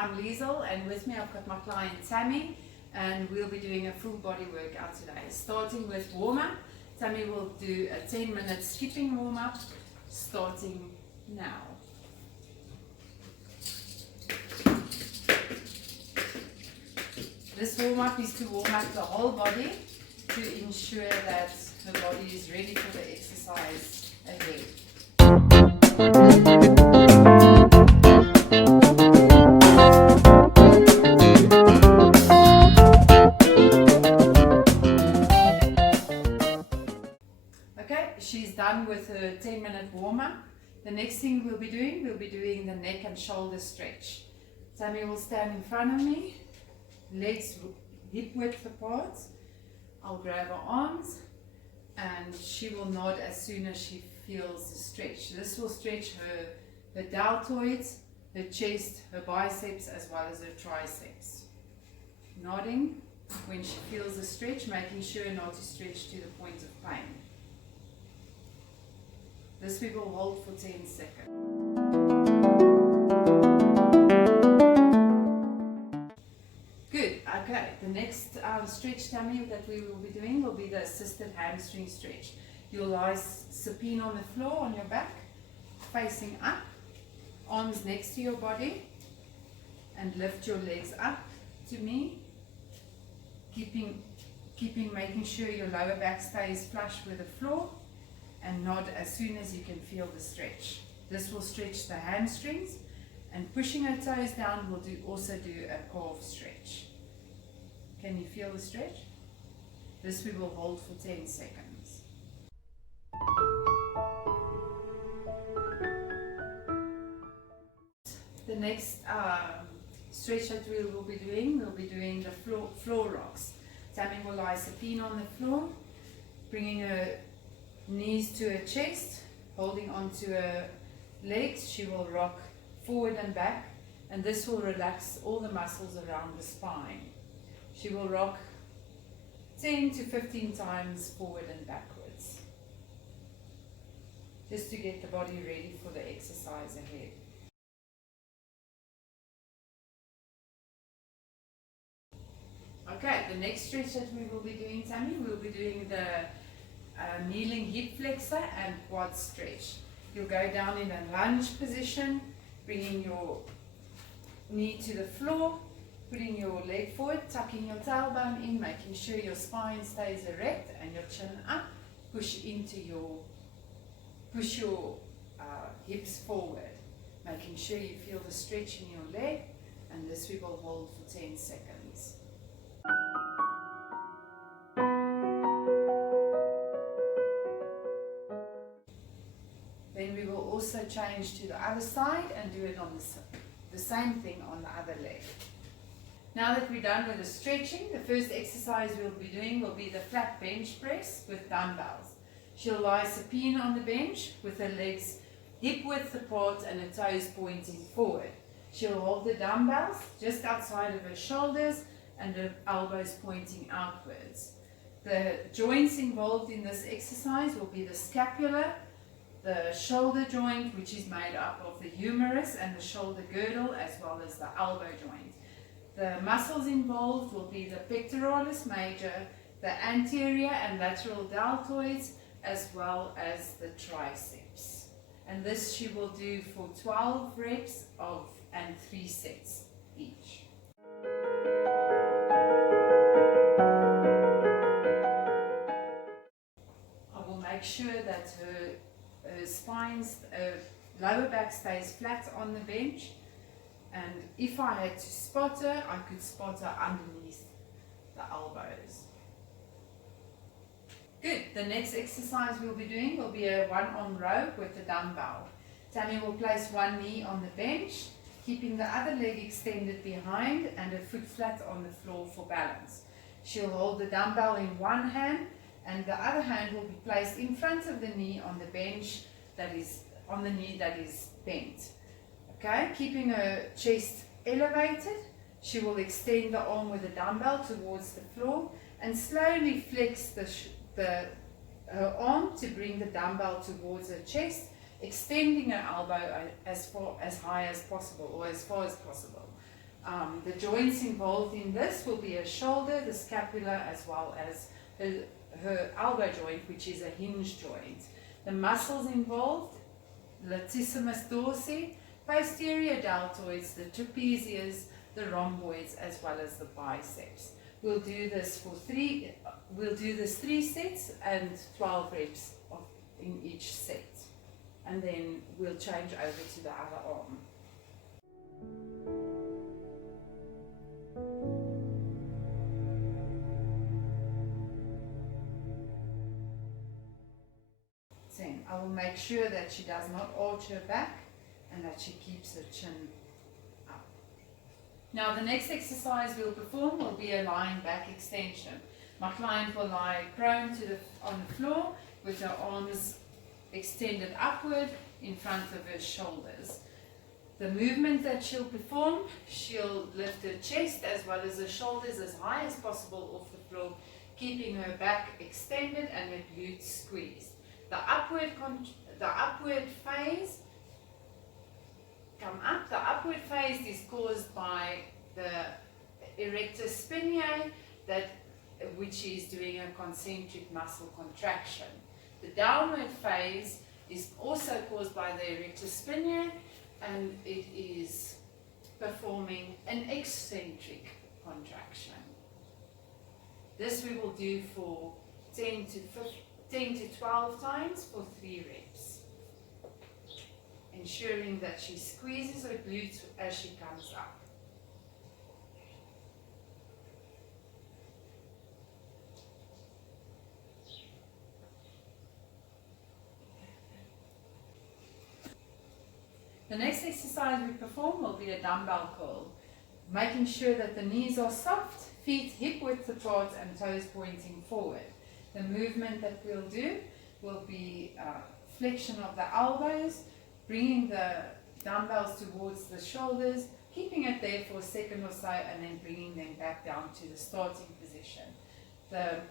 I'm Liesel, and with me I've got my client Tammy, and we'll be doing a full body workout today. Starting with warm-up, Tammy will do a 10-minute skipping warm-up starting now. This warm-up is to warm up the whole body to ensure that the body is ready for the exercise ahead. Okay, she's done with her 10-minute warm-up. The next thing we'll be doing the neck and shoulder stretch. Tammy will stand in front of me, legs hip width apart. I'll grab her arms and she will nod as soon as she feels the stretch. This will stretch her deltoids, her chest, her biceps, as well as her triceps. Nodding when she feels the stretch, making sure not to stretch to the point of pain. This we will hold for 10 seconds. Good, okay. The next stretch, Tammy, that we will be doing will be the assisted hamstring stretch. You'll lie supine on the floor on your back, facing up, arms next to your body, and lift your legs up to me, making sure your lower back stays flush with the floor, and nod as soon as you can feel the stretch. This will stretch the hamstrings, and pushing her toes down will also do a calf stretch. Can you feel the stretch? This we will hold for 10 seconds. The next stretch that we will be doing the floor rocks. Tammy will lie supine on the floor, bringing her knees to her chest, holding onto her legs. She will rock forward and back, and this will relax all the muscles around the spine. She will rock 10 to 15 times forward and backwards, just to get the body ready for the exercise ahead. Okay, the next stretch that we will be doing, Tammy, we'll be doing the kneeling hip flexor and quad stretch. You'll go down in a lunge position, bringing your knee to the floor, putting your leg forward, tucking your tailbone in, making sure your spine stays erect and your chin up. Push your hips forward, making sure you feel the stretch in your leg, and this we will hold for 10 seconds. Then we will also change to the other side and do it on the same thing on the other leg. Now that we're done with the stretching, the first exercise we'll be doing will be the flat bench press with dumbbells. She'll lie supine on the bench with her legs hip width apart and her toes pointing forward. She'll hold the dumbbells just outside of her shoulders and her elbows pointing outwards. The joints involved in this exercise will be the scapula, the shoulder joint, which is made up of the humerus and the shoulder girdle, as well as the elbow joint. The muscles involved will be the pectoralis major, the anterior and lateral deltoids, as well as the triceps. And this she will do for 12 reps and 3 sets each. I will make sure that her lower back stays flat on the bench, and if I had to spot her, I could spot her underneath the elbows. Good. The next exercise we'll be doing will be a one-arm row with a dumbbell. Tammy will place one knee on the bench, keeping the other leg extended behind and her foot flat on the floor for balance. She'll hold the dumbbell in one hand, and the other hand will be placed in front of the knee on the bench on the knee that is bent. Okay, keeping her chest elevated, she will extend the arm with the dumbbell towards the floor and slowly flex her arm to bring the dumbbell towards her chest, extending her elbow as high as possible, or as far as possible. The joints involved in this will be her shoulder, the scapula, as well as her elbow joint, which is a hinge joint. The muscles involved: latissimus dorsi, posterior deltoids, the trapezius, the rhomboids, as well as the biceps. We'll do this three sets and 12 reps in each set, and then we'll change over to the other arm. Then I will make sure that she does not arch her back and that she keeps her chin up. Now the next exercise we'll perform will be a lying back extension. My client will lie prone on the floor with her arms extended upward in front of her shoulders. The movement that she'll perform, she'll lift her chest as well as her shoulders as high as possible off the floor, keeping her back extended and her glutes squeezed. The upward phase, come up. The upward phase is caused by the erector spinae, which is doing a concentric muscle contraction. The downward phase is also caused by the erector spinae, and it is performing an eccentric contraction. This we will do for 10 to 12 times for 3 reps, ensuring that she squeezes her glutes as she comes up. The next exercise we perform will be a dumbbell curl, making sure that the knees are soft, feet hip width apart and toes pointing forward. The movement that we'll do will be flexion of the elbows, bringing the dumbbells towards the shoulders, keeping it there for a second or so, and then bringing them back down to the starting position. The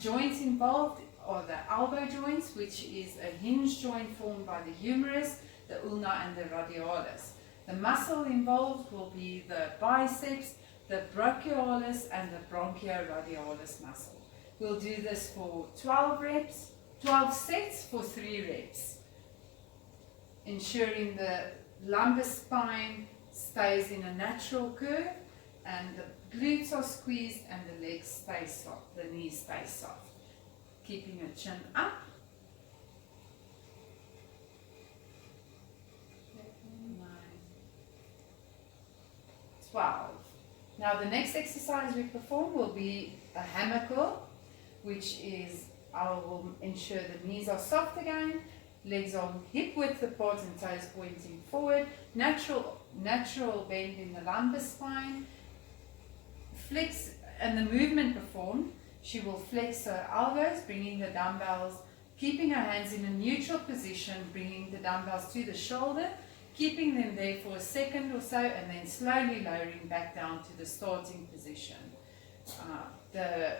joints involved are the elbow joints, which is a hinge joint formed by the humerus, the ulna and the radialis. The muscle involved will be the biceps, the brachialis and the bronchioradialis muscle. We'll do this for 12 sets for 3 reps, ensuring the lumbar spine stays in a natural curve and the glutes are squeezed and the legs stay soft, the knees stay soft. Keeping your chin up. 9, 12. Now the next exercise we perform will be a hammer curl, which is I will ensure the knees are soft again, legs are hip width apart and toes pointing forward, natural bend in the lumbar spine, flex, and the movement performed, she will flex her elbows, bringing the dumbbells, keeping her hands in a neutral position, bringing the dumbbells to the shoulder, keeping them there for a second or so, and then slowly lowering back down to the starting position. The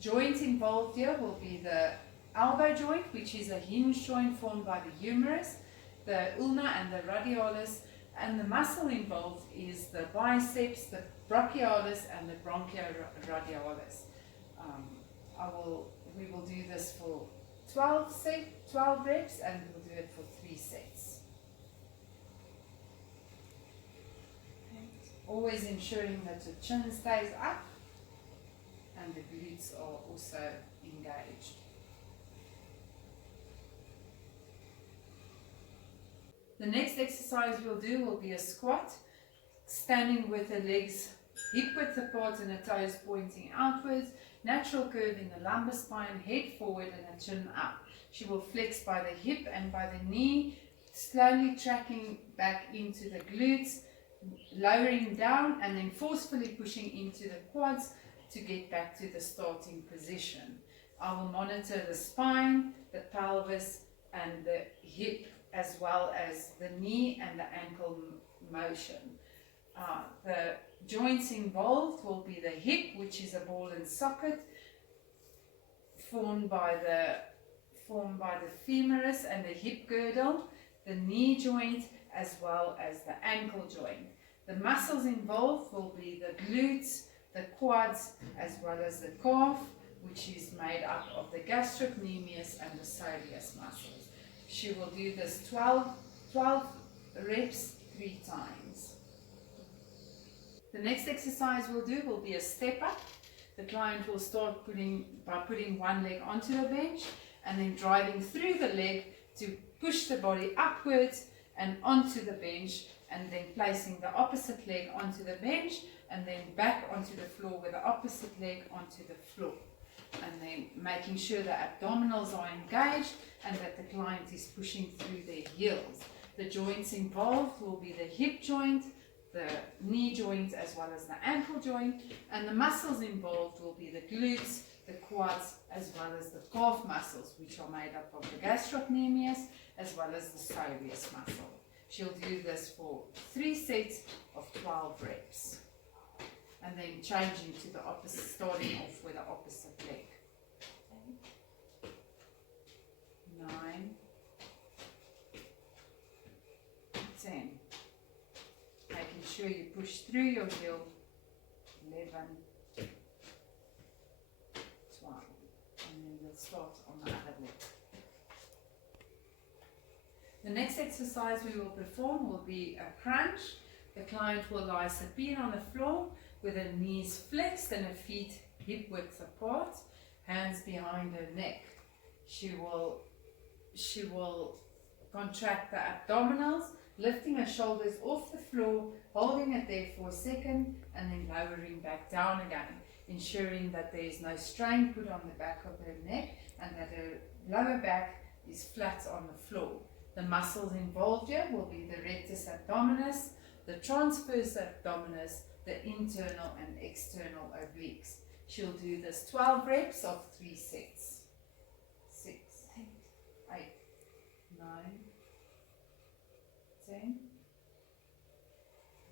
joint involved here will be the elbow joint, which is a hinge joint formed by the humerus, the ulna and the radialis, and the muscle involved is the biceps, the brachialis and the bronchioradialis. We will do this for 12 reps, and we'll do it for 3 sets. Always ensuring that the chin stays up and the glutes are also engaged. The next exercise we'll do will be a squat, standing with the legs hip width apart and the toes pointing outwards, natural curve in the lumbar spine, head forward and the chin up. She will flex by the hip and by the knee, slowly tracking back into the glutes, lowering down and then forcefully pushing into the quads to get back to the starting position. I will monitor the spine, the pelvis and the hip, as well as the knee and the ankle motion. The joints involved will be the hip, which is a ball and socket formed by the femorus and the hip girdle, the knee joint, as well as the ankle joint. The muscles involved will be the glutes, the quads, as well as the calf, which is made up of the gastrocnemius and the soleus muscles. She will do this 12 reps 3 times. The next exercise we'll do will be a step up. The client will start by putting one leg onto the bench and then driving through the leg to push the body upwards and onto the bench, and then placing the opposite leg onto the bench and then back onto the floor with the opposite leg onto the floor. And then making sure the abdominals are engaged and that the client is pushing through their heels. The joints involved will be the hip joint, the knee joint, as well as the ankle joint, and the muscles involved will be the glutes, the quads, as well as the calf muscles, which are made up of the gastrocnemius as well as the soleus muscle. She'll do this for 3 sets of 12 reps, and then changing to the opposite, starting off with the opposite leg. 9, 10. Making sure you push through your heel. 11, 12. And then we'll start on the other leg. The next exercise we will perform will be a crunch. The client will lie supine on the floor with her knees flexed and her feet hip width apart, hands behind her neck. She will contract the abdominals, lifting her shoulders off the floor, holding it there for a second, and then lowering back down again, ensuring that there is no strain put on the back of her neck and that her lower back is flat on the floor. The muscles involved here will be the rectus abdominis, the transverse abdominis, the internal and external obliques. She'll do this 12 reps of 3 sets. 6, 8, 9, 10,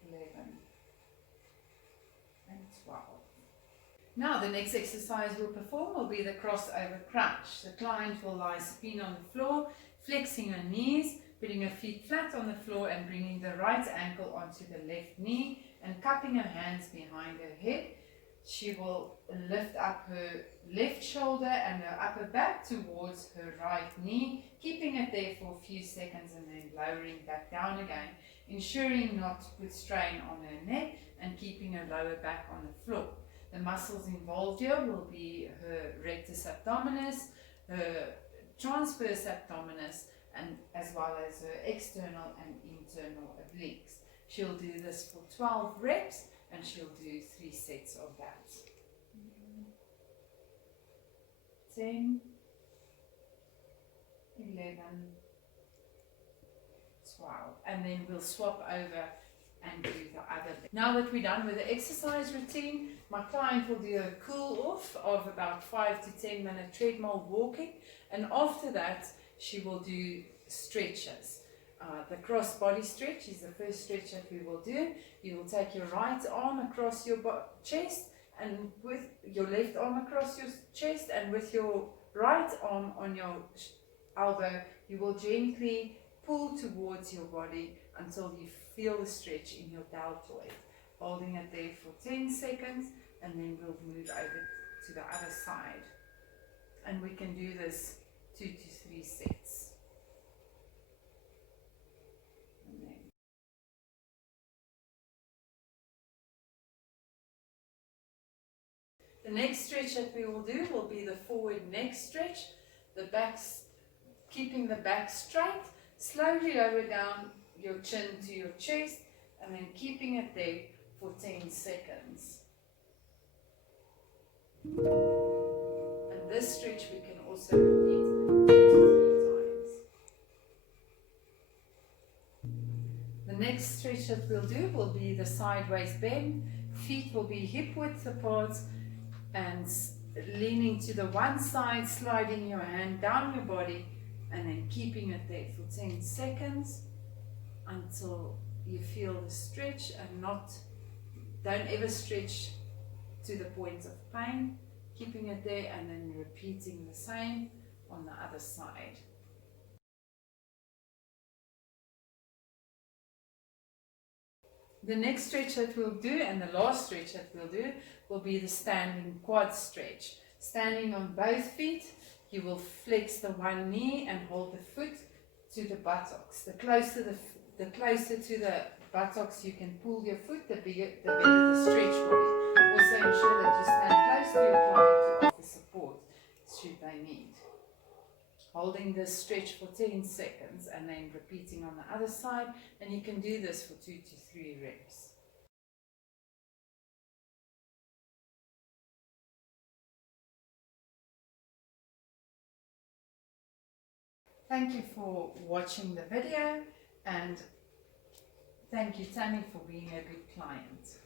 11, and 12. Now the next exercise we'll perform will be the crossover crunch. The client will lie supine on the floor, flexing her knees, putting her feet flat on the floor and bringing the right ankle onto the left knee and cupping her hands behind her head. She will lift up her left shoulder and her upper back towards her right knee, keeping it there for a few seconds and then lowering back down again, ensuring not to put strain on her neck and keeping her lower back on the floor. The muscles involved here will be her rectus abdominis, her transverse abdominis, and as well as her external and internal obliques. She'll do this for 12 reps and she'll do 3 sets of that. 10, 11, 12, and then we'll swap over and do the other leg. Now that we're done with the exercise routine, my client will do a cool off of about 5 to 10 minute treadmill walking, and after that she will do stretches. The cross body stretch is the first stretch that we will do. You will take your right arm across your chest and with your left arm across your chest, and with your right arm on your elbow you will gently pull towards your body until you feel the stretch in your deltoid, holding it there for 10 seconds, and then we'll move over to the other side, and we can do this 2 to 3 sets. The next stretch that we will do will be the forward neck stretch. The back, keeping the back straight, slowly lower down your chin to your chest, and then keeping it there for 10 seconds. And this stretch we can also repeat 2 to 3 times. The next stretch that we'll do will be the sideways bend. Feet will be hip width apart and leaning to the one side, sliding your hand down your body and then keeping it there for 10 seconds until you feel the stretch, and don't ever stretch to the point of pain, keeping it there and then repeating the same on the other side. The next stretch that we'll do, and the last stretch that we'll do, will be the standing quad stretch. Standing on both feet, you will flex the one knee and hold the foot to the buttocks. The closer to the buttocks you can pull your foot, the better the stretch will be. Also ensure that you stand close to your client to offer support should they need. Holding this stretch for 10 seconds and then repeating on the other side, and you can do this for 2 to 3 reps. Thank you for watching the video, and thank you, Tammy, for being a good client.